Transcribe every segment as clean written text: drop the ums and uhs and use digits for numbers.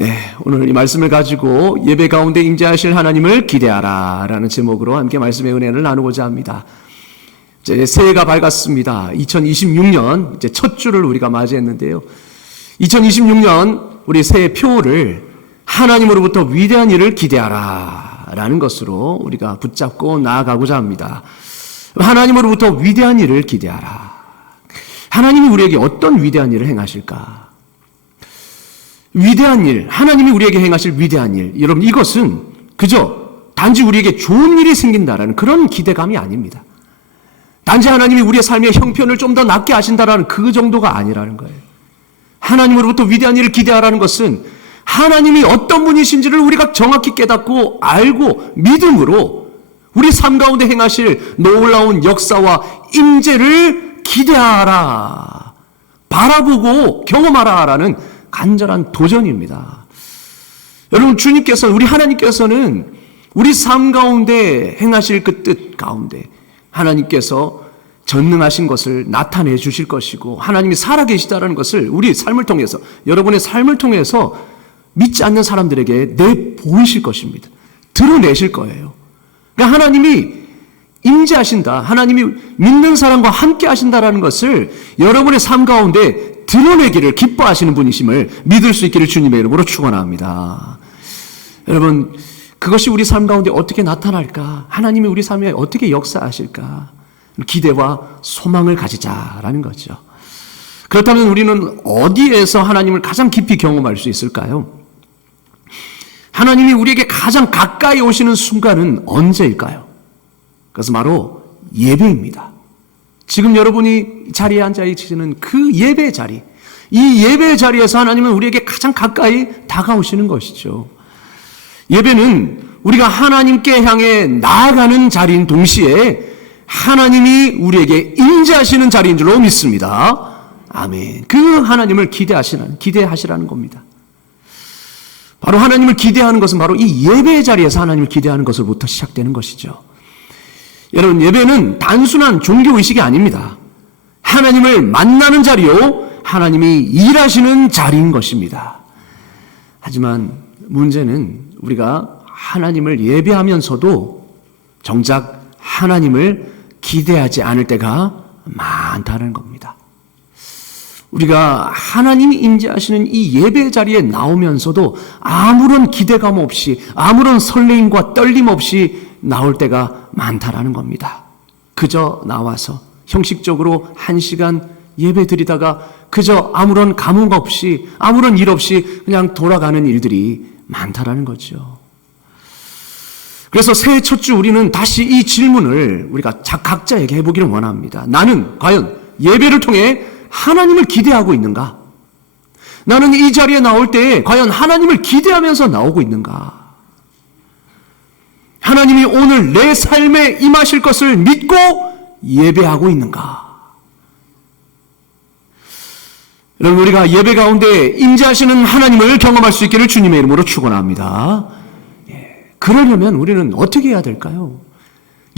네, 오늘 이 말씀을 가지고 예배 가운데 임재하실 하나님을 기대하라 라는 제목으로 함께 말씀의 은혜를 나누고자 합니다. 이제 새해가 밝았습니다. 2026년 이제 첫 주를 우리가 맞이했는데요. 2026년 우리 새해 표를 하나님으로부터 위대한 일을 기대하라 라는 것으로 우리가 붙잡고 나아가고자 합니다. 하나님으로부터 위대한 일을 기대하라. 하나님이 우리에게 어떤 위대한 일을 행하실까? 위대한 일, 하나님이 우리에게 행하실 위대한 일, 여러분 이것은 그저 단지 우리에게 좋은 일이 생긴다라는 그런 기대감이 아닙니다. 단지 하나님이 우리의 삶의 형편을 좀 더 낫게 하신다라는 그 정도가 아니라는 거예요. 하나님으로부터 위대한 일을 기대하라는 것은 하나님이 어떤 분이신지를 우리가 정확히 깨닫고 알고 믿음으로 우리 삶 가운데 행하실 놀라운 역사와 임재를 기대하라, 바라보고 경험하라라는 간절한 도전입니다. 여러분, 주님께서는, 우리 하나님께서는 우리 삶 가운데 행하실 그 뜻 가운데 하나님께서 전능하신 것을 나타내 주실 것이고 하나님이 살아계시다는 것을 우리 삶을 통해서, 여러분의 삶을 통해서 믿지 않는 사람들에게 내보이실 것입니다. 드러내실 거예요. 그러니까 하나님이 임재하신다, 하나님이 믿는 사람과 함께 하신다라는 것을 여러분의 삶 가운데 드러내기를 기뻐하시는 분이심을 믿을 수 있기를 주님의 이름으로 축원합니다. 여러분, 그것이 우리 삶 가운데 어떻게 나타날까? 하나님이 우리 삶에 어떻게 역사하실까? 기대와 소망을 가지자라는 거죠. 그렇다면 우리는 어디에서 하나님을 가장 깊이 경험할 수 있을까요? 하나님이 우리에게 가장 가까이 오시는 순간은 언제일까요? 그것은 바로 예배입니다. 지금 여러분이 자리에 앉아 계시는 그 예배 자리, 이 예배 자리에서 하나님은 우리에게 가장 가까이 다가오시는 것이죠. 예배는 우리가 하나님께 향해 나아가는 자리인 동시에 하나님이 우리에게 임재하시는 자리인 줄로 믿습니다. 아멘. 그 하나님을 기대하시라는 겁니다. 바로 하나님을 기대하는 것은 바로 이 예배 자리에서 하나님을 기대하는 것으로부터 시작되는 것이죠. 여러분, 예배는 단순한 종교의식이 아닙니다. 하나님을 만나는 자리요, 하나님이 일하시는 자리인 것입니다. 하지만 문제는 우리가 하나님을 예배하면서도 정작 하나님을 기대하지 않을 때가 많다는 겁니다. 우리가 하나님이 임재하시는 이 예배 자리에 나오면서도 아무런 기대감 없이, 아무런 설레임과 떨림 없이 나올 때가 많다라는 겁니다. 그저 나와서 형식적으로 1시간 예배 드리다가 그저 아무런 감흥 없이, 아무런 일 없이 그냥 돌아가는 일들이 많다라는 거죠. 그래서 새해 첫 주 우리는 다시 이 질문을 우리가 각자에게 해보기를 원합니다. 나는 과연 예배를 통해 하나님을 기대하고 있는가? 나는 이 자리에 나올 때 과연 하나님을 기대하면서 나오고 있는가? 하나님이 오늘 내 삶에 임하실 것을 믿고 예배하고 있는가? 여러분, 우리가 예배 가운데 임재하시는 하나님을 경험할 수 있기를 주님의 이름으로 축원합니다. 그러려면 우리는 어떻게 해야 될까요?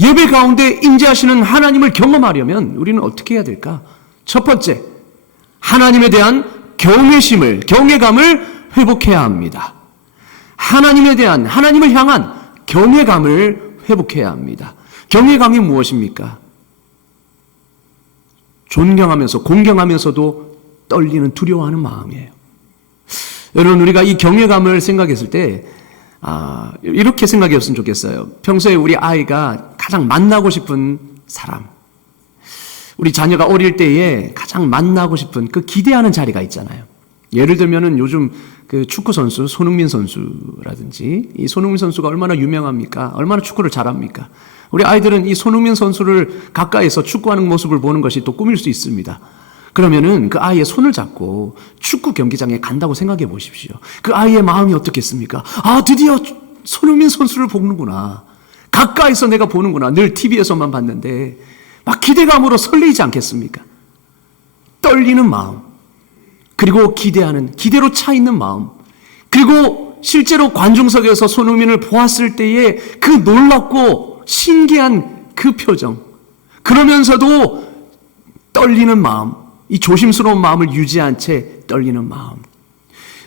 예배 가운데 임재하시는 하나님을 경험하려면 우리는 어떻게 해야 될까? 첫 번째, 하나님에 대한 경외감을 회복해야 합니다. 하나님에 대한, 하나님을 향한 경외감을 회복해야 합니다. 경외감이 무엇입니까? 존경하면서, 공경하면서도 떨리는, 두려워하는 마음이에요. 여러분, 우리가 이 경외감을 생각했을 때 이렇게 생각했으면 좋겠어요. 평소에 우리 아이가 가장 만나고 싶은 사람, 우리 자녀가 어릴 때에 가장 만나고 싶은 그 기대하는 자리가 있잖아요. 예를 들면은 요즘 그 축구 선수 손흥민 선수라든지, 이 손흥민 선수가 얼마나 유명합니까? 얼마나 축구를 잘합니까? 우리 아이들은 이 손흥민 선수를 가까이서 축구하는 모습을 보는 것이 또 꿈일 수 있습니다. 그러면은 그 아이의 손을 잡고 축구 경기장에 간다고 생각해 보십시오. 그 아이의 마음이 어떻겠습니까? 드디어 손흥민 선수를 보는구나. 가까이서 내가 보는구나. 늘 TV에서만 봤는데 막 기대감으로 설레이지 않겠습니까? 떨리는 마음, 그리고 기대로 차 있는 마음, 그리고 실제로 관중석에서 손흥민을 보았을 때의 그 놀랍고 신기한 그 표정, 그러면서도 떨리는 마음, 이 조심스러운 마음을 유지한 채 떨리는 마음.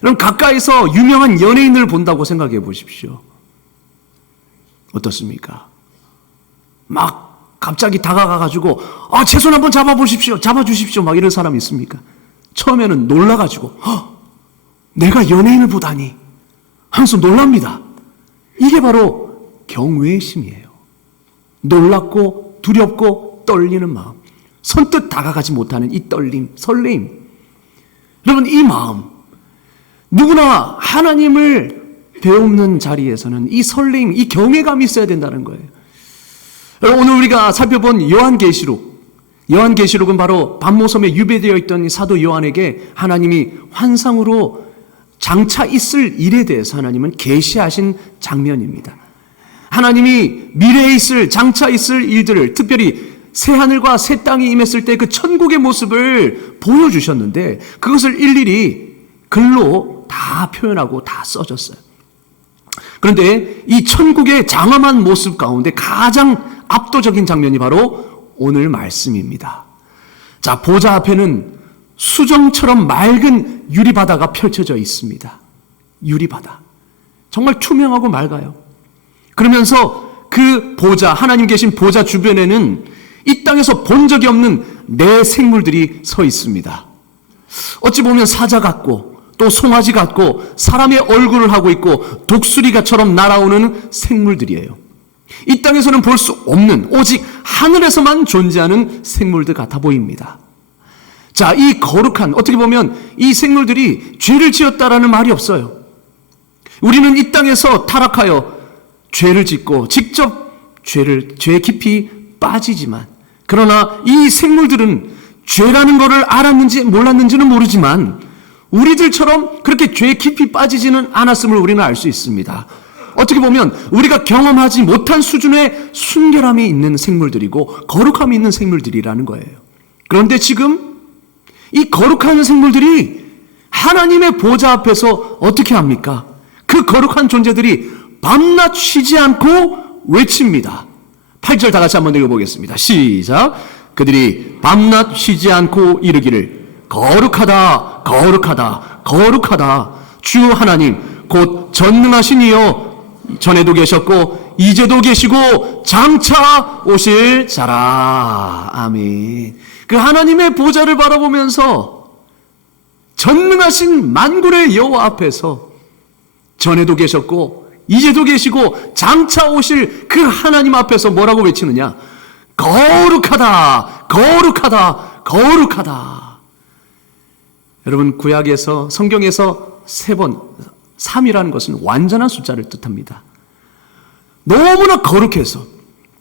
여러분, 가까이서 유명한 연예인을 본다고 생각해 보십시오. 어떻습니까? 막 갑자기 다가가가지고 제 손 한번 잡아주십시오 막 이런 사람이 있습니까? 처음에는 놀라가지고 내가 연예인을 보다니 하면서 놀랍니다. 이게 바로 경외심이에요. 놀랍고 두렵고 떨리는 마음, 선뜻 다가가지 못하는 이 떨림, 설레임. 여러분, 이 마음, 누구나 하나님을 배우는 자리에서는 이 설레임, 이 경외감이 있어야 된다는 거예요. 여러분, 오늘 우리가 살펴본 요한계시록은 바로 반모섬에 유배되어 있던 사도 요한에게 하나님이 환상으로 장차 있을 일에 대해서 하나님은 계시하신 장면입니다. 하나님이 미래에 있을, 장차 있을 일들을, 특별히 새하늘과 새 땅이 임했을 때 그 천국의 모습을 보여주셨는데 그것을 일일이 글로 다 표현하고 다 써졌어요. 그런데 이 천국의 장엄한 모습 가운데 가장 압도적인 장면이 바로 오늘 말씀입니다. 자, 보좌 앞에는 수정처럼 맑은 유리바다가 펼쳐져 있습니다. 유리바다. 정말 투명하고 맑아요. 그러면서 그 보좌, 하나님 계신 보좌 주변에는 이 땅에서 본 적이 없는 네 생물들이 서 있습니다. 어찌 보면 사자 같고 또 송아지 같고 사람의 얼굴을 하고 있고 독수리가처럼 날아오는 생물들이에요. 이 땅에서는 볼 수 없는, 오직 하늘에서만 존재하는 생물들 같아 보입니다. 자, 이 거룩한, 어떻게 보면 이 생물들이 죄를 지었다라는 말이 없어요. 우리는 이 땅에서 타락하여 죄를 짓고 직접 죄에 깊이 빠지지만, 그러나 이 생물들은 죄라는 것을 알았는지 몰랐는지는 모르지만 우리들처럼 그렇게 죄에 깊이 빠지지는 않았음을 우리는 알 수 있습니다. 어떻게 보면 우리가 경험하지 못한 수준의 순결함이 있는 생물들이고 거룩함이 있는 생물들이라는 거예요. 그런데 지금 이 거룩한 생물들이 하나님의 보좌 앞에서 어떻게 합니까? 그 거룩한 존재들이 밤낮 쉬지 않고 외칩니다. 8절 다 같이 한번 읽어보겠습니다. 시작. 그들이 밤낮 쉬지 않고 이르기를 거룩하다, 거룩하다, 거룩하다. 주 하나님 곧 전능하신 이여, 전에도 계셨고 이제도 계시고 장차 오실 자라. 아멘. 그 하나님의 보좌를 바라보면서 전능하신 만군의 여호와 앞에서 전에도 계셨고 이제도 계시고 장차 오실 그 하나님 앞에서 뭐라고 외치느냐? 거룩하다, 거룩하다, 거룩하다. 여러분, 구약에서, 성경에서 3번, 3이라는 것은 완전한 숫자를 뜻합니다. 너무나 거룩해서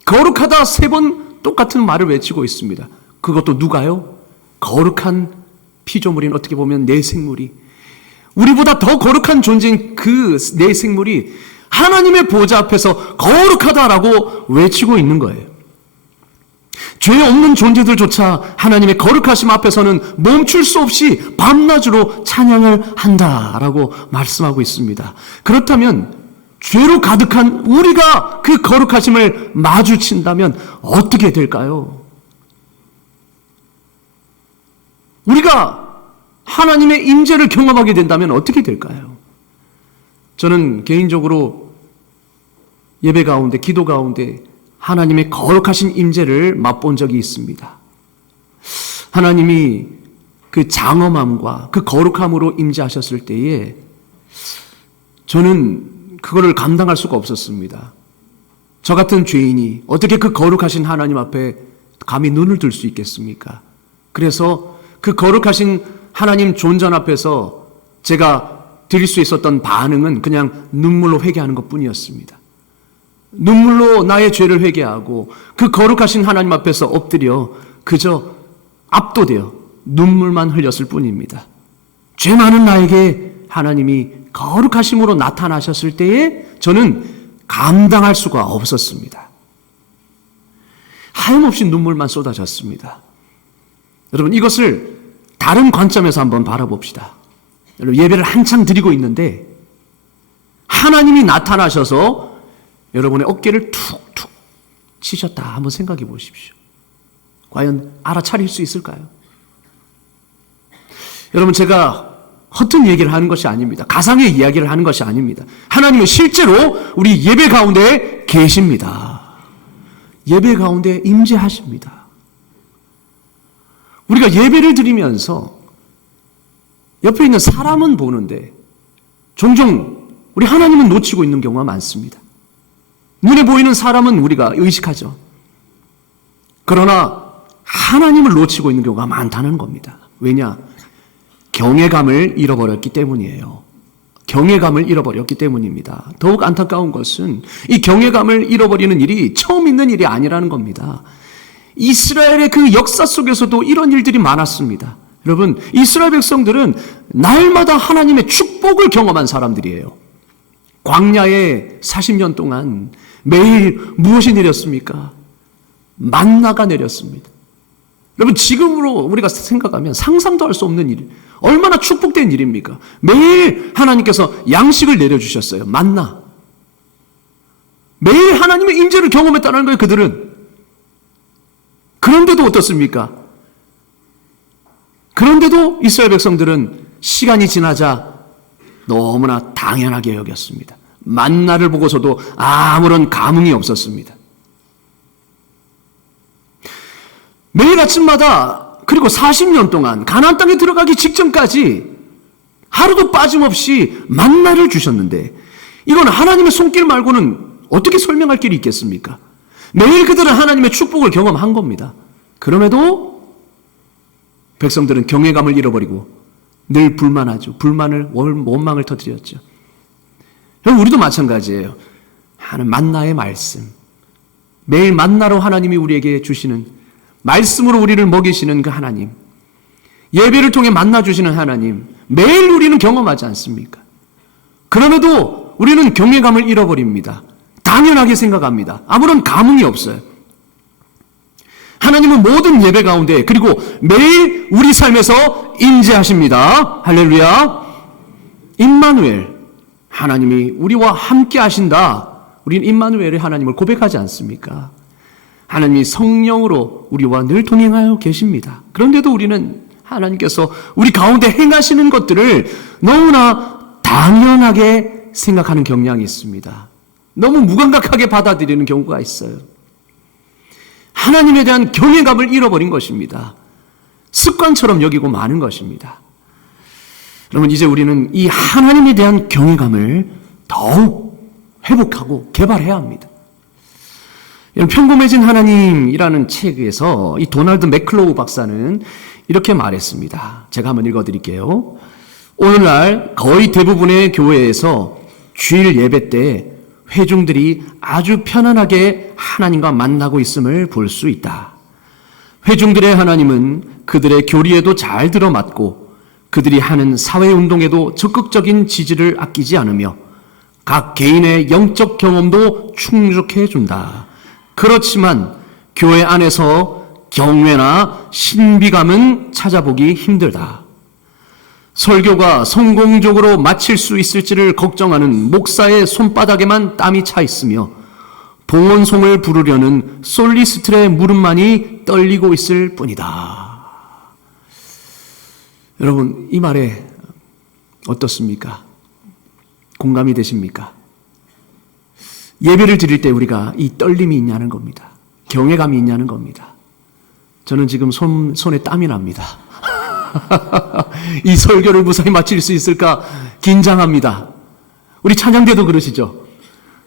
거룩하다 3번 똑같은 말을 외치고 있습니다. 그것도 누가요? 거룩한 피조물인, 어떻게 보면 내 생물이, 우리보다 더 거룩한 존재인 그 내 생물이 하나님의 보좌 앞에서 거룩하다라고 외치고 있는 거예요. 죄 없는 존재들조차 하나님의 거룩하심 앞에서는 멈출 수 없이 밤낮으로 찬양을 한다라고 말씀하고 있습니다. 그렇다면 죄로 가득한 우리가 그 거룩하심을 마주친다면 어떻게 될까요? 우리가 하나님의 임재를 경험하게 된다면 어떻게 될까요? 저는 개인적으로 예배 가운데, 기도 가운데 하나님의 거룩하신 임재를 맛본 적이 있습니다. 하나님이 그 장엄함과 그 거룩함으로 임재하셨을 때에 저는 그거를 감당할 수가 없었습니다. 저 같은 죄인이 어떻게 그 거룩하신 하나님 앞에 감히 눈을 들 수 있겠습니까? 그래서 그 거룩하신 하나님 존전 앞에서 제가 드릴 수 있었던 반응은 그냥 눈물로 회개하는 것뿐이었습니다. 눈물로 나의 죄를 회개하고 그 거룩하신 하나님 앞에서 엎드려 그저 압도되어 눈물만 흘렸을 뿐입니다. 죄 많은 나에게 하나님이 거룩하심으로 나타나셨을 때에 저는 감당할 수가 없었습니다. 하염없이 눈물만 쏟아졌습니다. 여러분, 이것을 다른 관점에서 한번 바라봅시다. 여러분, 예배를 한창 드리고 있는데 하나님이 나타나셔서 여러분의 어깨를 툭툭 치셨다. 한번 생각해 보십시오. 과연 알아차릴 수 있을까요? 여러분, 제가 허튼 얘기를 하는 것이 아닙니다. 가상의 이야기를 하는 것이 아닙니다. 하나님은 실제로 우리 예배 가운데 계십니다. 예배 가운데 임재하십니다. 우리가 예배를 드리면서 옆에 있는 사람은 보는데 종종 우리 하나님은 놓치고 있는 경우가 많습니다. 눈에 보이는 사람은 우리가 의식하죠. 그러나 하나님을 놓치고 있는 경우가 많다는 겁니다. 왜냐? 경외감을 잃어버렸기 때문이에요. 경외감을 잃어버렸기 때문입니다. 더욱 안타까운 것은 이 경외감을 잃어버리는 일이 처음 있는 일이 아니라는 겁니다. 이스라엘의 그 역사 속에서도 이런 일들이 많았습니다. 여러분, 이스라엘 백성들은 날마다 하나님의 축복을 경험한 사람들이에요. 광야에 40년 동안 매일 무엇이 내렸습니까? 만나가 내렸습니다. 여러분, 지금으로 우리가 생각하면 상상도 할 수 없는 일, 얼마나 축복된 일입니까? 매일 하나님께서 양식을 내려주셨어요. 만나. 매일 하나님의 임재를 경험했다는 거예요, 그들은. 그런데도 어떻습니까? 그런데도 이스라엘 백성들은 시간이 지나자 너무나 당연하게 여겼습니다. 만나를 보고서도 아무런 감흥이 없었습니다. 매일 아침마다 그리고 40년 동안 가나안 땅에 들어가기 직전까지 하루도 빠짐없이 만나를 주셨는데 이건 하나님의 손길 말고는 어떻게 설명할 길이 있겠습니까? 매일 그들은 하나님의 축복을 경험한 겁니다. 그럼에도 백성들은 경외감을 잃어버리고 늘 불만하죠. 원망을 터뜨렸죠. 우리도 마찬가지예요. 하는 만나의 말씀. 매일 만나로 하나님이 우리에게 주시는 말씀으로 우리를 먹이시는 그 하나님. 예배를 통해 만나 주시는 하나님. 매일 우리는 경험하지 않습니까? 그럼에도 우리는 경외감을 잃어버립니다. 당연하게 생각합니다. 아무런 감흥이 없어요. 하나님은 모든 예배 가운데 그리고 매일 우리 삶에서 임재하십니다. 할렐루야. 임마누엘, 하나님이 우리와 함께 하신다. 우리는 임마누엘의 하나님을 고백하지 않습니까? 하나님이 성령으로 우리와 늘 동행하여 계십니다. 그런데도 우리는 하나님께서 우리 가운데 행하시는 것들을 너무나 당연하게 생각하는 경향이 있습니다. 너무 무감각하게 받아들이는 경우가 있어요. 하나님에 대한 경외감을 잃어버린 것입니다. 습관처럼 여기고 마는 것입니다. 여러분, 이제 우리는 이 하나님에 대한 경외감을 더욱 회복하고 개발해야 합니다. 평범해진 하나님이라는 책에서 이 도널드 맥클로우 박사는 이렇게 말했습니다. 제가 한번 읽어드릴게요. 오늘날 거의 대부분의 교회에서 주일 예배 때 회중들이 아주 편안하게 하나님과 만나고 있음을 볼 수 있다. 회중들의 하나님은 그들의 교리에도 잘 들어맞고 그들이 하는 사회운동에도 적극적인 지지를 아끼지 않으며 각 개인의 영적 경험도 충족해 준다. 그렇지만 교회 안에서 경외나 신비감은 찾아보기 힘들다. 설교가 성공적으로 마칠 수 있을지를 걱정하는 목사의 손바닥에만 땀이 차 있으며 봉헌송을 부르려는 솔리스트의 무릎만이 떨리고 있을 뿐이다. 여러분, 이 말에 어떻습니까? 공감이 되십니까? 예배를 드릴 때 우리가 이 떨림이 있냐는 겁니다. 경외감이 있냐는 겁니다. 저는 지금 손에 땀이 납니다. 이 설교를 무사히 마칠 수 있을까 긴장합니다. 우리 찬양대도 그러시죠?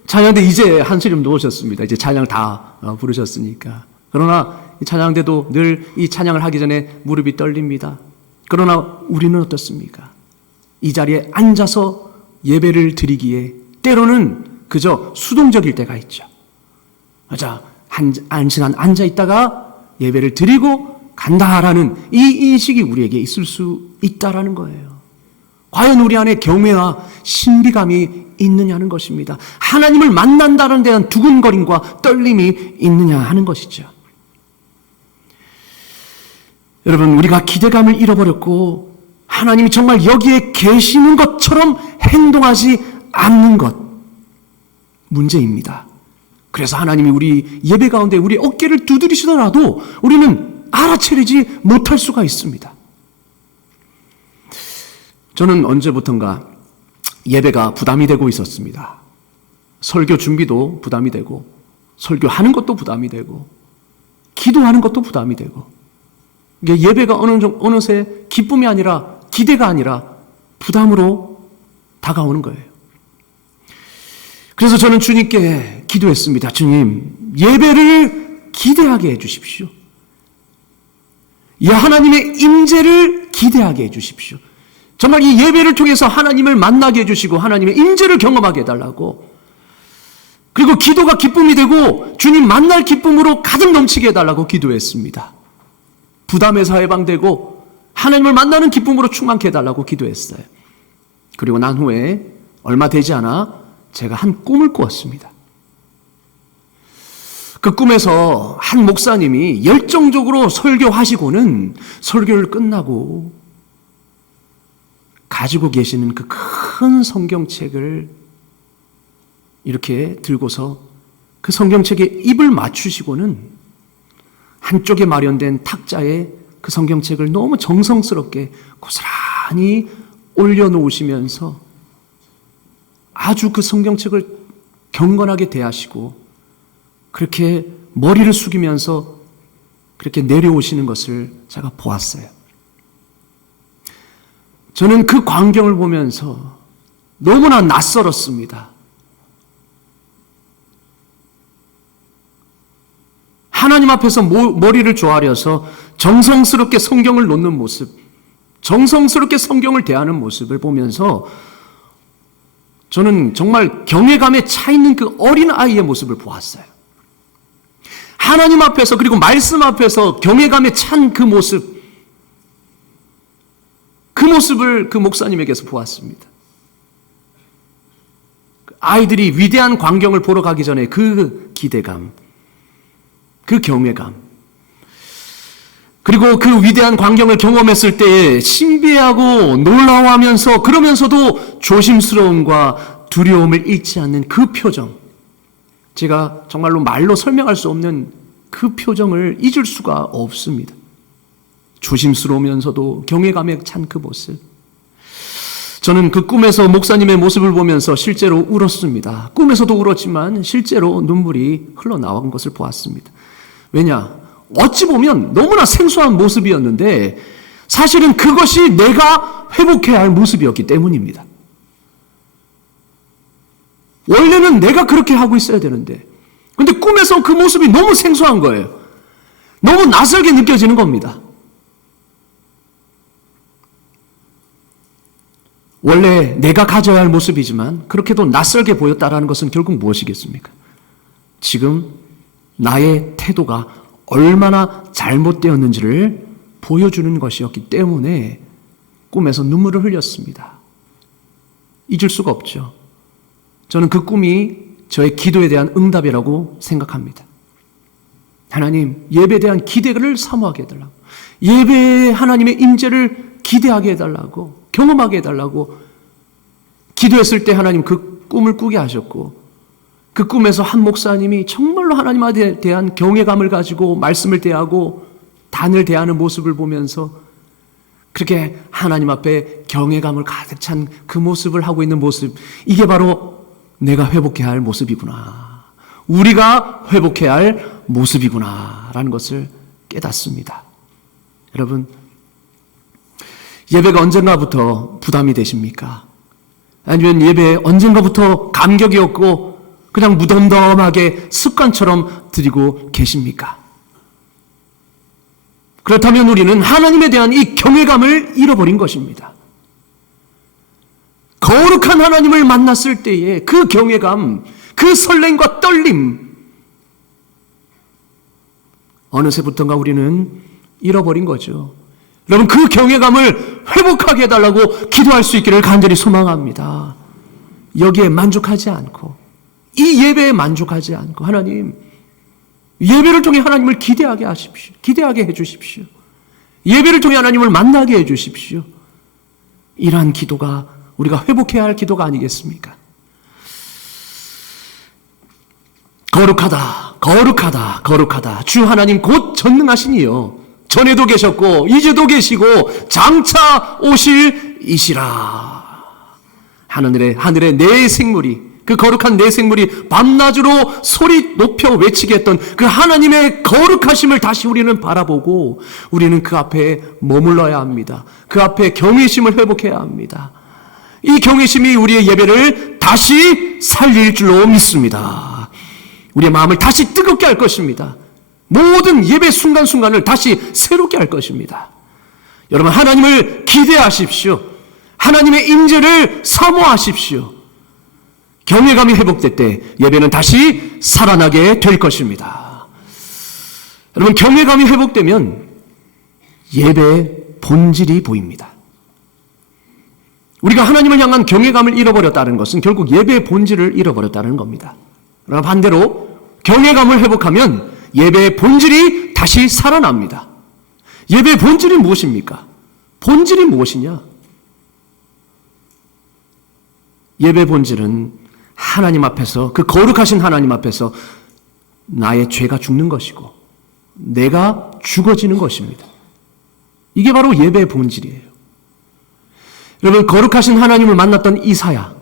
찬양대 이제 한시름 놓으셨습니다. 이제 찬양 다 부르셨으니까. 그러나 이 찬양대도 늘 이 찬양을 하기 전에 무릎이 떨립니다. 그러나 우리는 어떻습니까? 이 자리에 앉아서 예배를 드리기에 때로는 그저 수동적일 때가 있죠. 자, 한 시간 앉아 있다가 예배를 드리고 간다라는 이 인식이 우리에게 있을 수 있다라는 거예요. 과연 우리 안에 경외와 신비감이 있느냐는 것입니다. 하나님을 만난다는 데 대한 두근거림과 떨림이 있느냐 하는 것이죠. 여러분, 우리가 기대감을 잃어버렸고 하나님이 정말 여기에 계시는 것처럼 행동하지 않는 것, 문제입니다. 그래서 하나님이 우리 예배 가운데 우리 어깨를 두드리시더라도 우리는 알아채리지 못할 수가 있습니다. 저는 언제부턴가 예배가 부담이 되고 있었습니다. 설교 준비도 부담이 되고, 설교하는 것도 부담이 되고, 기도하는 것도 부담이 되고, 예배가 어느새 기쁨이 아니라, 기대가 아니라 부담으로 다가오는 거예요. 그래서 저는 주님께 기도했습니다. 주님, 예배를 기대하게 해주십시오. 하나님의 임재를 기대하게 해주십시오. 정말 이 예배를 통해서 하나님을 만나게 해주시고 하나님의 임재를 경험하게 해달라고, 그리고 기도가 기쁨이 되고 주님 만날 기쁨으로 가득 넘치게 해달라고 기도했습니다. 부담에서 해방되고 하나님을 만나는 기쁨으로 충만케 해달라고 기도했어요. 그리고 난 후에 얼마 되지 않아 제가 한 꿈을 꾸었습니다. 그 꿈에서 한 목사님이 열정적으로 설교하시고는 설교를 끝나고 가지고 계시는 그 큰 성경책을 이렇게 들고서 그 성경책에 입을 맞추시고는 한쪽에 마련된 탁자에 그 성경책을 너무 정성스럽게 고스란히 올려놓으시면서 아주 그 성경책을 경건하게 대하시고 그렇게 머리를 숙이면서 그렇게 내려오시는 것을 제가 보았어요. 저는 그 광경을 보면서 너무나 낯설었습니다. 하나님 앞에서 머리를 조아려서 정성스럽게 성경을 놓는 모습, 정성스럽게 성경을 대하는 모습을 보면서 저는 정말 경외감에 차 있는 그 어린 아이의 모습을 보았어요. 하나님 앞에서, 그리고 말씀 앞에서 경외감에 찬 그 모습, 그 모습을 그 목사님에게서 보았습니다. 아이들이 위대한 광경을 보러 가기 전에 그 기대감, 그 경외감, 그리고 그 위대한 광경을 경험했을 때에 신비하고 놀라워하면서 그러면서도 조심스러움과 두려움을 잃지 않는 그 표정, 제가 정말로 말로 설명할 수 없는 그 표정을 잊을 수가 없습니다. 조심스러우면서도 경외감에 찬 그 모습. 저는 그 꿈에서 목사님의 모습을 보면서 실제로 울었습니다. 꿈에서도 울었지만 실제로 눈물이 흘러나온 것을 보았습니다. 왜냐? 어찌 보면 너무나 생소한 모습이었는데 사실은 그것이 내가 회복해야 할 모습이었기 때문입니다. 원래는 내가 그렇게 하고 있어야 되는데, 근데 꿈에서 그 모습이 너무 생소한 거예요. 너무 낯설게 느껴지는 겁니다. 원래 내가 가져야 할 모습이지만 그렇게도 낯설게 보였다라는 것은 결국 무엇이겠습니까? 지금 나의 태도가 얼마나 잘못되었는지를 보여주는 것이었기 때문에 꿈에서 눈물을 흘렸습니다. 잊을 수가 없죠. 저는 그 꿈이 저의 기도에 대한 응답이라고 생각합니다. 하나님, 예배에 대한 기대를 사모하게 해달라고, 예배에 하나님의 임재를 기대하게 해달라고, 경험하게 해달라고 기도했을 때 하나님 그 꿈을 꾸게 하셨고, 그 꿈에서 한 목사님이 정말로 하나님에 대한 경외감을 가지고 말씀을 대하고 단을 대하는 모습을 보면서 그렇게 하나님 앞에 경외감을 가득 찬 그 모습을 하고 있는 모습, 이게 바로 내가 회복해야 할 모습이구나, 우리가 회복해야 할 모습이구나 라는 것을 깨닫습니다. 여러분, 예배가 언젠가부터 부담이 되십니까? 아니면 예배에 언젠가부터 감격이 없고 그냥 무덤덤하게 습관처럼 드리고 계십니까? 그렇다면 우리는 하나님에 대한 이 경외감을 잃어버린 것입니다. 거룩한 하나님을 만났을 때의 그 경외감, 그 설렘과 떨림, 어느새부턴가 우리는 잃어버린 거죠. 여러분, 그 경외감을 회복하게 해달라고 기도할 수 있기를 간절히 소망합니다. 여기에 만족하지 않고, 이 예배에 만족하지 않고, 하나님, 예배를 통해 하나님을 기대하게 하십시오. 기대하게 해주십시오. 예배를 통해 하나님을 만나게 해주십시오. 이러한 기도가 우리가 회복해야 할 기도가 아니겠습니까? 거룩하다, 거룩하다, 거룩하다. 주 하나님 곧 전능하시니요, 전에도 계셨고 이제도 계시고 장차 오실 생물이시라. 하늘에 내 생물이, 그 거룩한 내 생물이 밤낮으로 소리 높여 외치게 했던 그 하나님의 거룩하심을 다시 우리는 바라보고 우리는 그 앞에 머물러야 합니다. 그 앞에 경외심을 회복해야 합니다. 이 경외심이 우리의 예배를 다시 살릴 줄로 믿습니다. 우리의 마음을 다시 뜨겁게 할 것입니다. 모든 예배 순간순간을 다시 새롭게 할 것입니다. 여러분, 하나님을 기대하십시오. 하나님의 임재를 사모하십시오. 경외감이 회복될 때 예배는 다시 살아나게 될 것입니다. 여러분, 경외감이 회복되면 예배의 본질이 보입니다. 우리가 하나님을 향한 경외감을 잃어버렸다는 것은 결국 예배의 본질을 잃어버렸다는 겁니다. 그러나 반대로 경외감을 회복하면 예배의 본질이 다시 살아납니다. 예배의 본질이 무엇입니까? 본질이 무엇이냐? 예배의 본질은 하나님 앞에서, 그 거룩하신 하나님 앞에서 나의 죄가 죽는 것이고 내가 죽어지는 것입니다. 이게 바로 예배의 본질이에요. 여러분, 거룩하신 하나님을 만났던 이사야,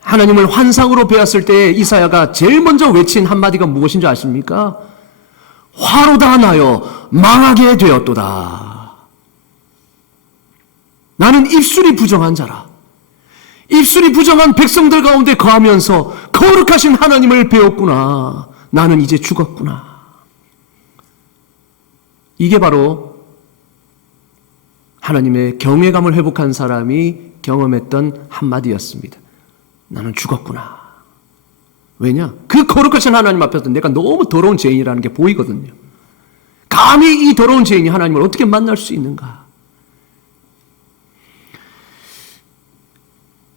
하나님을 환상으로 배웠을 때 이사야가 제일 먼저 외친 한마디가 무엇인 줄 아십니까? 화로다 나여 망하게 되었도다. 나는 입술이 부정한 자라. 입술이 부정한 백성들 가운데 거하면서 거룩하신 하나님을 배웠구나. 나는 이제 죽었구나. 이게 바로 하나님의 경외감을 회복한 사람이 경험했던 한마디였습니다. 나는 죽었구나. 왜냐? 그 거룩하신 하나님 앞에서 내가 너무 더러운 죄인이라는 게 보이거든요. 감히 이 더러운 죄인이 하나님을 어떻게 만날 수 있는가?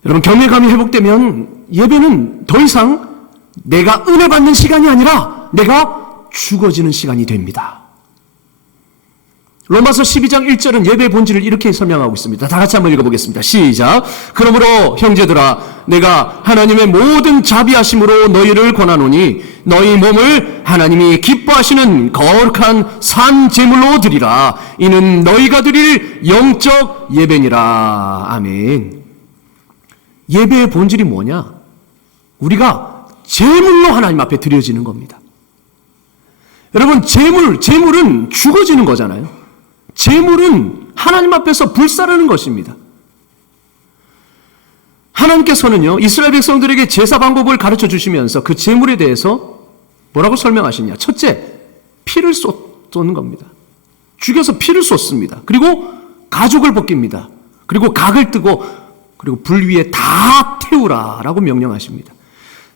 여러분, 경외감이 회복되면 예배는 더 이상 내가 은혜 받는 시간이 아니라 내가 죽어지는 시간이 됩니다. 로마서 12장 1절은 예배의 본질을 이렇게 설명하고 있습니다. 다 같이 한번 읽어보겠습니다. 시작. 그러므로 형제들아, 내가 하나님의 모든 자비하심으로 너희를 권하노니 너희 몸을 하나님이 기뻐하시는 거룩한 산 제물로 드리라. 이는 너희가 드릴 영적 예배니라. 아멘. 예배의 본질이 뭐냐? 우리가 제물로 하나님 앞에 드려지는 겁니다. 여러분, 제물은 죽어지는 거잖아요. 제물은 하나님 앞에서 불사르는 것입니다. 하나님께서는요, 이스라엘 백성들에게 제사 방법을 가르쳐 주시면서 그 제물에 대해서 뭐라고 설명하시냐? 첫째, 피를 쏟는 겁니다. 죽여서 피를 쏟습니다. 그리고 가죽을 벗깁니다. 그리고 각을 뜨고 그리고 불 위에 다 태우라라고 명령하십니다.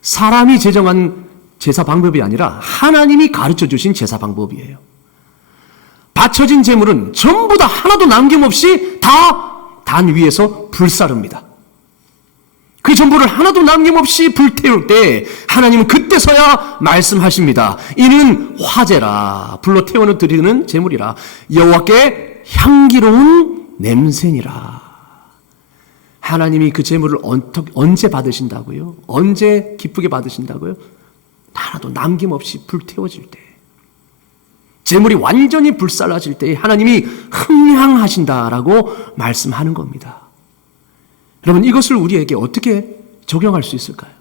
사람이 제정한 제사 방법이 아니라 하나님이 가르쳐 주신 제사 방법이에요. 바쳐진 제물은 전부 다 하나도 남김없이 다 단 위에서 불사릅니다. 그 전부를 하나도 남김없이 불태울 때 하나님은 그때서야 말씀하십니다. 이는 화제라. 불로 태워 드리는 제물이라. 여호와께 향기로운 냄새니라. 하나님이 그 제물을 언제 받으신다고요? 언제 기쁘게 받으신다고요? 하나도 남김없이 불태워질 때, 제물이 완전히 불살라질 때 하나님이 흥향하신다라고 말씀하는 겁니다. 여러분, 이것을 우리에게 어떻게 적용할 수 있을까요?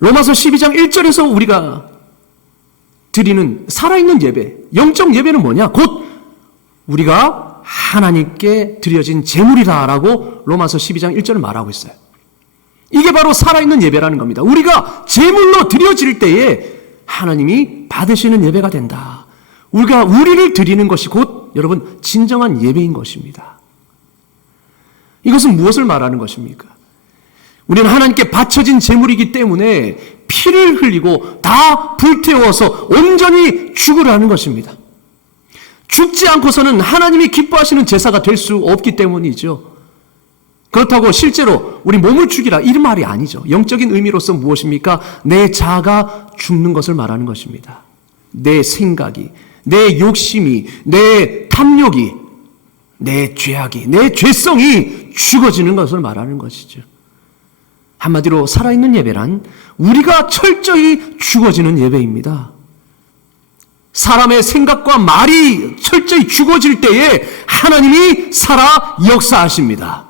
로마서 12장 1절에서 우리가 드리는 살아있는 예배, 영적 예배는 뭐냐? 곧 우리가 하나님께 드려진 제물이다라고 로마서 12장 1절을 말하고 있어요. 이게 바로 살아있는 예배라는 겁니다. 우리가 제물로 드려질 때에 하나님이 받으시는 예배가 된다. 우리가 우리를 드리는 것이 곧 여러분 진정한 예배인 것입니다. 이것은 무엇을 말하는 것입니까? 우리는 하나님께 바쳐진 제물이기 때문에 피를 흘리고 다 불태워서 온전히 죽으라는 것입니다. 죽지 않고서는 하나님이 기뻐하시는 제사가 될 수 없기 때문이죠. 그렇다고 실제로 우리 몸을 죽이라 이런 말이 아니죠. 영적인 의미로서 무엇입니까? 내 자아가 죽는 것을 말하는 것입니다. 내 생각이, 내 욕심이, 내 탐욕이, 내 죄악이, 내 죄성이 죽어지는 것을 말하는 것이죠. 한마디로 살아있는 예배란 우리가 철저히 죽어지는 예배입니다. 사람의 생각과 말이 철저히 죽어질 때에 하나님이 살아 역사하십니다.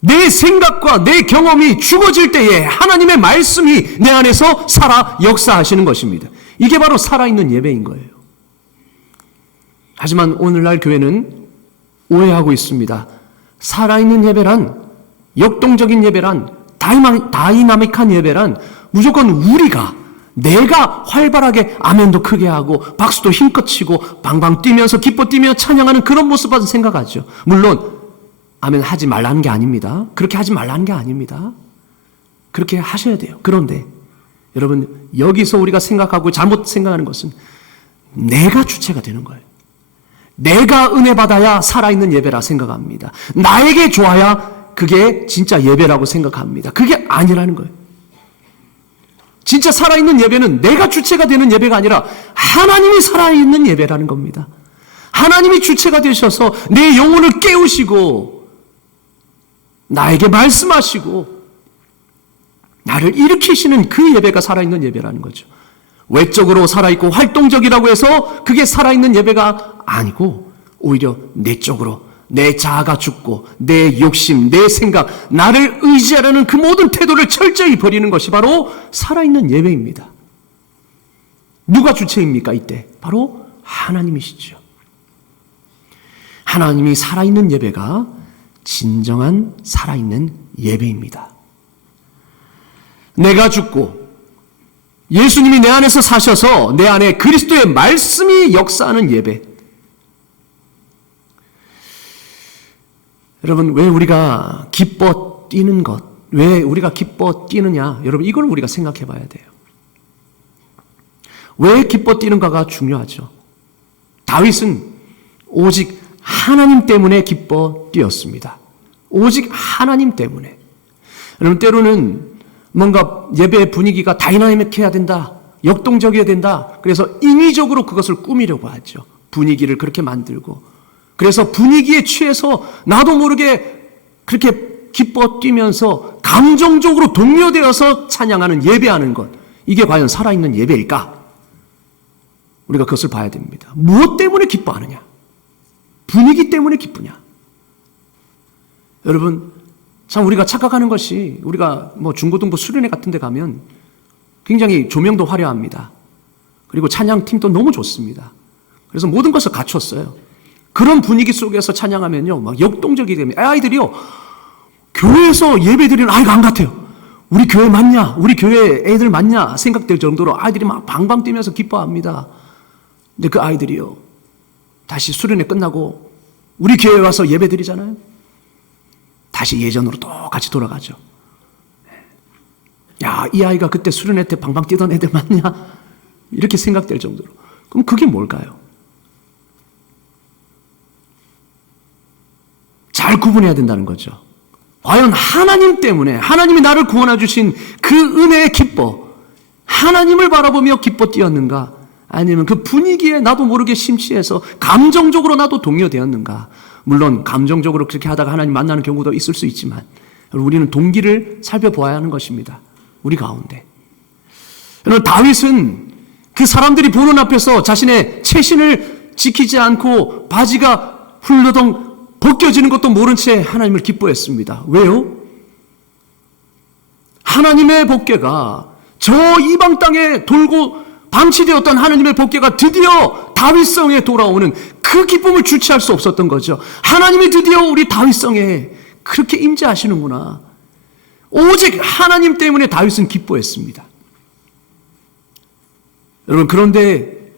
내 생각과 내 경험이 죽어질 때에 하나님의 말씀이 내 안에서 살아 역사하시는 것입니다. 이게 바로 살아있는 예배인 거예요. 하지만 오늘날 교회는 오해하고 있습니다. 살아있는 예배란, 역동적인 예배란, 다이나믹한 예배란 무조건 내가 활발하게 아멘도 크게 하고 박수도 힘껏 치고 방방 뛰면서 기뻐 뛰며 찬양하는 그런 모습만 생각하죠. 물론 아멘 하지 말라는 게 아닙니다. 그렇게 하지 말라는 게 아닙니다. 그렇게 하셔야 돼요. 그런데 여러분, 여기서 우리가 생각하고 잘못 생각하는 것은 내가 주체가 되는 거예요. 내가 은혜 받아야 살아있는 예배라 생각합니다. 나에게 좋아야 그게 진짜 예배라고 생각합니다. 그게 아니라는 거예요. 진짜 살아있는 예배는 내가 주체가 되는 예배가 아니라 하나님이 살아있는 예배라는 겁니다. 하나님이 주체가 되셔서 내 영혼을 깨우시고 나에게 말씀하시고 나를 일으키시는 그 예배가 살아있는 예배라는 거죠. 외적으로 살아있고 활동적이라고 해서 그게 살아있는 예배가 아니고 오히려 내적으로 내 자아가 죽고 내 욕심, 내 생각, 나를 의지하려는 그 모든 태도를 철저히 버리는 것이 바로 살아있는 예배입니다. 누가 주체입니까? 이때 바로 하나님이시죠. 하나님이 살아있는 예배가 진정한 살아있는 예배입니다. 내가 죽고 예수님이 내 안에서 사셔서 내 안에 그리스도의 말씀이 역사하는 예배. 여러분, 왜 우리가 기뻐 뛰는 것, 왜 우리가 기뻐 뛰느냐? 여러분, 이걸 우리가 생각해 봐야 돼요. 왜 기뻐 뛰는가가 중요하죠. 다윗은 오직 하나님 때문에 기뻐 뛰었습니다. 오직 하나님 때문에. 여러분, 때로는 뭔가 예배 분위기가 다이나믹해야 된다, 역동적이어야 된다. 그래서 인위적으로 그것을 꾸미려고 하죠. 분위기를 그렇게 만들고. 그래서 분위기에 취해서 나도 모르게 그렇게 기뻐 뛰면서 감정적으로 동요되어서 찬양하는, 예배하는 것. 이게 과연 살아있는 예배일까? 우리가 그것을 봐야 됩니다. 무엇 때문에 기뻐하느냐? 분위기 때문에 기쁘냐? 여러분, 참 우리가 착각하는 것이, 우리가 뭐 중고등부 수련회 같은 데 가면 굉장히 조명도 화려합니다. 그리고 찬양팀도 너무 좋습니다. 그래서 모든 것을 갖췄어요. 그런 분위기 속에서 찬양하면요, 막 역동적이 되면 아이들이요, 교회에서 예배 드리는 아이가 안 같아요. 우리 교회 맞냐? 우리 교회 애들 맞냐? 생각될 정도로 아이들이 막 방방 뛰면서 기뻐합니다. 근데 그 아이들이요, 다시 수련회 끝나고 우리 교회에 와서 예배 드리잖아요. 다시 예전으로 똑같이 돌아가죠. 야, 이 아이가 그때 수련회 때 방방 뛰던 애들 맞냐? 이렇게 생각될 정도로. 그럼 그게 뭘까요? 잘 구분해야 된다는 거죠. 과연 하나님 때문에, 하나님이 나를 구원해 주신 그 은혜의 기뻐, 하나님을 바라보며 기뻐 뛰었는가? 아니면 그 분위기에 나도 모르게 심취해서 감정적으로 나도 동요되었는가? 물론 감정적으로 그렇게 하다가 하나님 만나는 경우도 있을 수 있지만 우리는 동기를 살펴보아야 하는 것입니다. 우리 가운데. 여러분, 다윗은 그 사람들이 보는 앞에서 자신의 체신을 지키지 않고 바지가 훌러덩 벗겨지는 것도 모른 채 하나님을 기뻐했습니다. 왜요? 하나님의 법궤가, 저 이방 땅에 돌고 방치되었던 하나님의 법궤가 드디어 다윗성에 돌아오는 그 기쁨을 주체할 수 없었던 거죠. 하나님이 드디어 우리 다윗성에 그렇게 임재하시는구나. 오직 하나님 때문에 다윗은 기뻐했습니다. 여러분, 그런데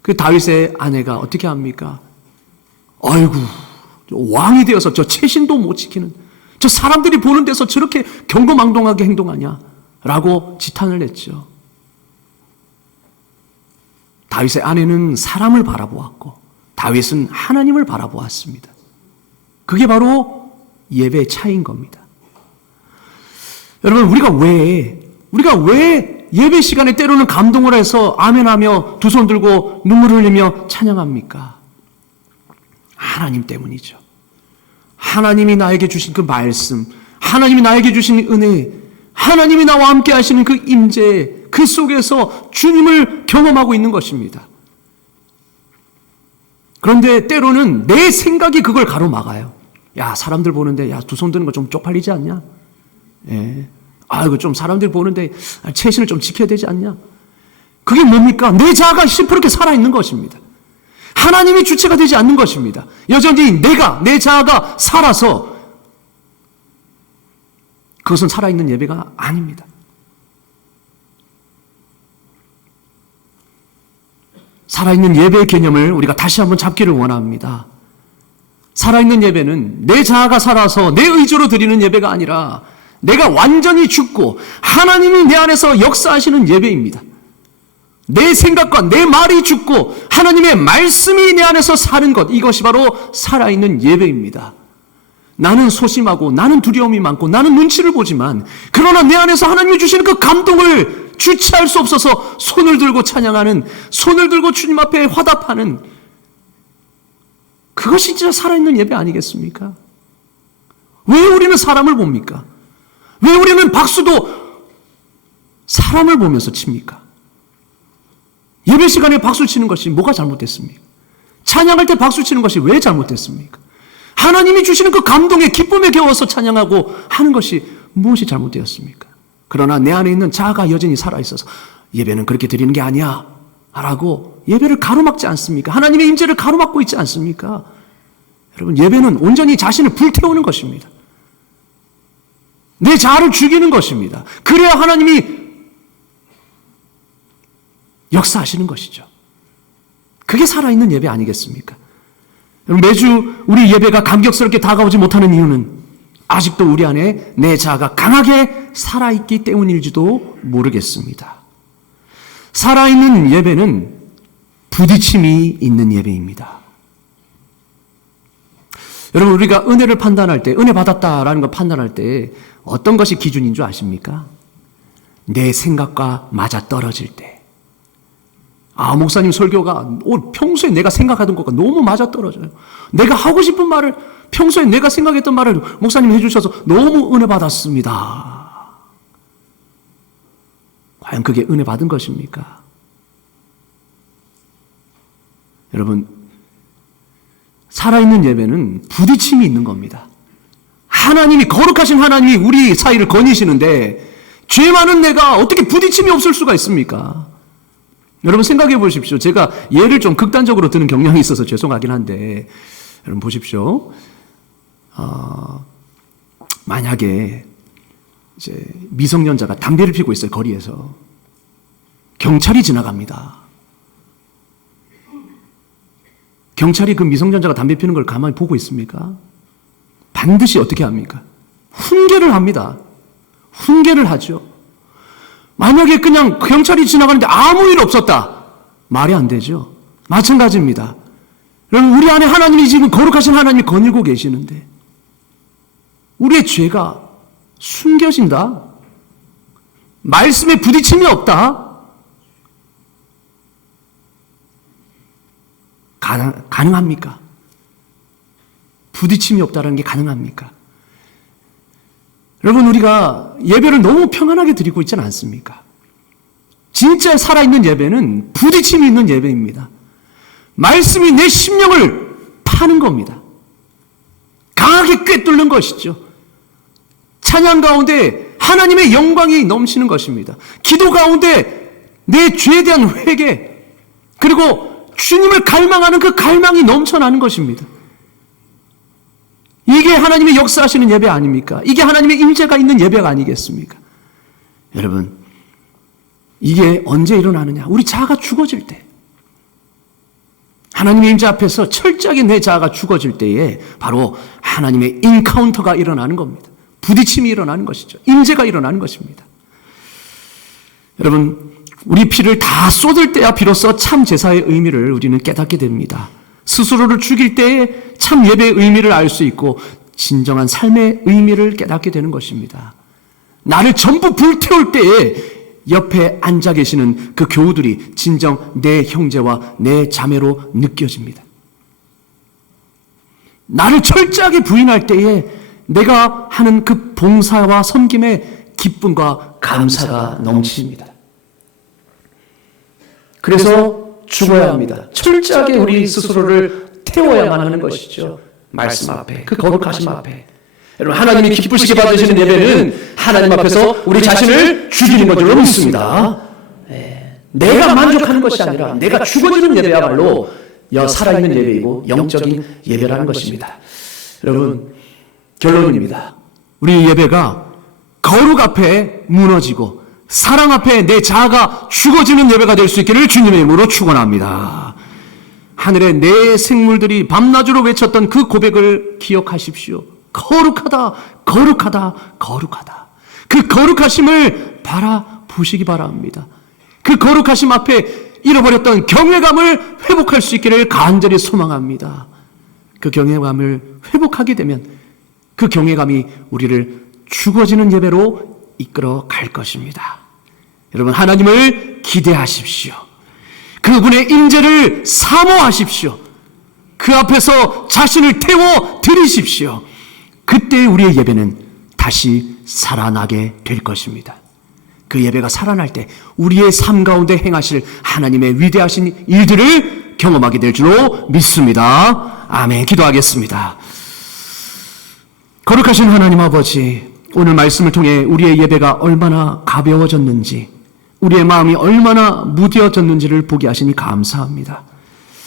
그 다윗의 아내가 어떻게 합니까? 아이고, 왕이 되어서 저 체신도 못 지키는, 저 사람들이 보는 데서 저렇게 경거망동하게 행동하냐? 라고 지탄을 했죠. 다윗의 아내는 사람을 바라보았고 다윗은 하나님을 바라보았습니다. 그게 바로 예배의 차이인 겁니다. 여러분, 우리가 왜 예배 시간에 때로는 감동을 해서 아멘하며 두 손 들고 눈물 흘리며 찬양합니까? 하나님 때문이죠. 하나님이 나에게 주신 그 말씀, 하나님이 나에게 주신 은혜, 하나님이 나와 함께 하시는 그 임재, 그 속에서 주님을 경험하고 있는 것입니다. 그런데 때로는 내 생각이 그걸 가로막아요. 야, 사람들 보는데, 야, 두 손 드는 거 좀 쪽팔리지 않냐? 예. 이거 좀 사람들 보는데 체신을 좀 지켜야 되지 않냐? 그게 뭡니까? 내 자아가 시퍼렇게 살아있는 것입니다. 하나님이 주체가 되지 않는 것입니다. 여전히 내 자아가 살아서 그것은 살아있는 예배가 아닙니다. 살아있는 예배의 개념을 우리가 다시 한번 잡기를 원합니다. 살아있는 예배는 내 자아가 살아서 내 의지로 드리는 예배가 아니라 내가 완전히 죽고 하나님이 내 안에서 역사하시는 예배입니다. 내 생각과 내 말이 죽고 하나님의 말씀이 내 안에서 사는 것, 이것이 바로 살아있는 예배입니다. 나는 소심하고 나는 두려움이 많고 나는 눈치를 보지만 그러나 내 안에서 하나님이 주시는 그 감동을 주체할 수 없어서 손을 들고 찬양하는, 손을 들고 주님 앞에 화답하는, 그것이 진짜 살아있는 예배 아니겠습니까? 왜 우리는 사람을 봅니까? 왜 우리는 박수도 사람을 보면서 칩니까? 예배 시간에 박수 치는 것이 뭐가 잘못됐습니까? 찬양할 때 박수 치는 것이 왜 잘못됐습니까? 하나님이 주시는 그 감동에 기쁨에 겨워서 찬양하고 하는 것이 무엇이 잘못되었습니까? 그러나 내 안에 있는 자아가 여전히 살아있어서 예배는 그렇게 드리는 게 아니야 라고 예배를 가로막지 않습니까? 하나님의 임재를 가로막고 있지 않습니까? 여러분, 예배는 온전히 자신을 불태우는 것입니다. 내 자아를 죽이는 것입니다. 그래야 하나님이 역사하시는 것이죠. 그게 살아있는 예배 아니겠습니까? 매주 우리 예배가 감격스럽게 다가오지 못하는 이유는 아직도 우리 안에 내 자아가 강하게 살아있기 때문일지도 모르겠습니다. 살아있는 예배는 부딪힘이 있는 예배입니다. 여러분, 우리가 은혜를 판단할 때, 은혜 받았다라는 걸 판단할 때 어떤 것이 기준인 줄 아십니까? 내 생각과 맞아 떨어질 때. 목사님 설교가 평소에 내가 생각하던 것과 너무 맞아 떨어져요. 내가 하고 싶은 말을, 평소에 내가 생각했던 말을 목사님이 해주셔서 너무 은혜 받았습니다. 과연 그게 은혜 받은 것입니까? 여러분, 살아있는 예배는 부딪힘이 있는 겁니다. 하나님이, 거룩하신 하나님이 우리 사이를 거니시는데 죄 많은 내가 어떻게 부딪힘이 없을 수가 있습니까? 여러분, 생각해 보십시오. 제가 예를 좀 극단적으로 드는 경향이 있어서 죄송하긴 한데, 여러분 보십시오. 만약에 이제 미성년자가 담배를 피우고 있어요, 거리에서. 경찰이 지나갑니다. 경찰이 그 미성년자가 담배 피우는 걸 가만히 보고 있습니까? 반드시 어떻게 합니까? 훈계를 합니다. 훈계를 하죠. 만약에 그냥 경찰이 지나가는데 아무 일 없었다. 말이 안 되죠. 마찬가지입니다. 여러분, 우리 안에 하나님이 지금 거룩하신 하나님이 거닐고 계시는데 우리의 죄가 숨겨진다. 말씀에 부딪힘이 없다. 가능합니까? 부딪힘이 없다는 게 가능합니까? 여러분, 우리가 예배를 너무 평안하게 드리고 있지는 않습니까? 진짜 살아있는 예배는 부딪힘이 있는 예배입니다. 말씀이 내 심령을 파는 겁니다. 강하게 꿰뚫는 것이죠. 찬양 가운데 하나님의 영광이 넘치는 것입니다. 기도 가운데 내 죄에 대한 회개, 그리고 주님을 갈망하는 그 갈망이 넘쳐나는 것입니다. 이게 하나님의 역사하시는 예배 아닙니까? 이게 하나님의 임재가 있는 예배가 아니겠습니까? 여러분, 이게 언제 일어나느냐? 우리 자아가 죽어질 때. 하나님의 임재 앞에서 철저하게 내 자아가 죽어질 때에 바로 하나님의 인카운터가 일어나는 겁니다. 부딪힘이 일어나는 것이죠. 임재가 일어나는 것입니다. 여러분, 우리 피를 다 쏟을 때야 비로소 참 제사의 의미를 우리는 깨닫게 됩니다. 스스로를 죽일 때에 참 예배의 의미를 알 수 있고 진정한 삶의 의미를 깨닫게 되는 것입니다. 나를 전부 불태울 때에 옆에 앉아 계시는 그 교우들이 진정 내 형제와 내 자매로 느껴집니다. 나를 철저하게 부인할 때에 내가 하는 그 봉사와 섬김의 기쁨과 감사가 넘칩니다. 그래서 죽어야 합니다. 철저하게 우리 스스로를 태워야만 하는 것이죠. 말씀 앞에, 그 거룩하심 앞에. 여러분, 하나님이 기쁘시게 받으시는 예배는 하나님 앞에서 우리 자신을 죽이는 것으로 믿습니다. 내가 만족하는 것이 아니라 내가 죽어지는 예배야말로 살아있는 예배이고 영적인 예배라는 것입니다. 여러분, 결론입니다. 우리 예배가 거룩 앞에 무너지고 사랑 앞에 내 자아가 죽어지는 예배가 될 수 있기를 주님의 이름으로 축원합니다. 하늘의 내 생물들이 밤낮으로 외쳤던 그 고백을 기억하십시오. 거룩하다, 거룩하다, 거룩하다. 그 거룩하심을 바라보시기 바랍니다. 그 거룩하심 앞에 잃어버렸던 경외감을 회복할 수 있기를 간절히 소망합니다. 그 경외감을 회복하게 되면 그 경외감이 우리를 죽어지는 예배로 이끌어 갈 것입니다. 여러분, 하나님을 기대하십시오. 그분의 임재를 사모하십시오. 그 앞에서 자신을 태워 드리십시오. 그때 우리의 예배는 다시 살아나게 될 것입니다. 그 예배가 살아날 때 우리의 삶 가운데 행하실 하나님의 위대하신 일들을 경험하게 될 줄로 믿습니다. 아멘. 기도하겠습니다. 거룩하신 하나님 아버지, 오늘 말씀을 통해 우리의 예배가 얼마나 가벼워졌는지, 우리의 마음이 얼마나 무뎌졌는지를 보게 하시니 감사합니다.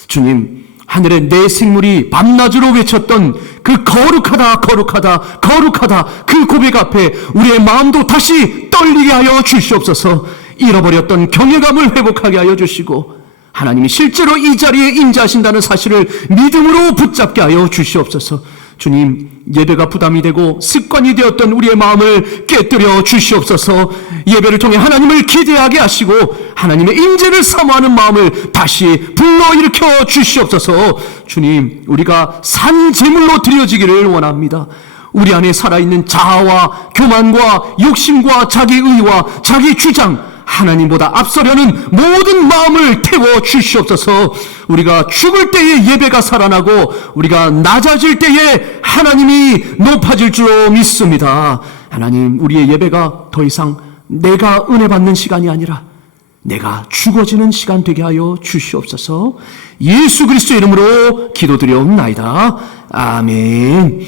주님, 하늘의 내 생물이 밤낮으로 외쳤던 그 거룩하다, 거룩하다, 거룩하다 그 고백 앞에 우리의 마음도 다시 떨리게 하여 주시옵소서. 잃어버렸던 경외감을 회복하게 하여 주시고, 하나님이 실제로 이 자리에 임재하신다는 사실을 믿음으로 붙잡게 하여 주시옵소서. 주님, 예배가 부담이 되고 습관이 되었던 우리의 마음을 깨뜨려 주시옵소서. 예배를 통해 하나님을 기대하게 하시고 하나님의 임재를 사모하는 마음을 다시 불러일으켜 주시옵소서. 주님, 우리가 산 제물로 드려지기를 원합니다. 우리 안에 살아있는 자아와 교만과 욕심과 자기의와 자기 주장, 하나님보다 앞서려는 모든 마음을 태워 주시옵소서. 우리가 죽을 때에 예배가 살아나고 우리가 낮아질 때에 하나님이 높아질 줄로 믿습니다. 하나님, 우리의 예배가 더 이상 내가 은혜 받는 시간이 아니라 내가 죽어지는 시간 되게 하여 주시옵소서. 예수 그리스도 이름으로 기도드려옵나이다. 아멘.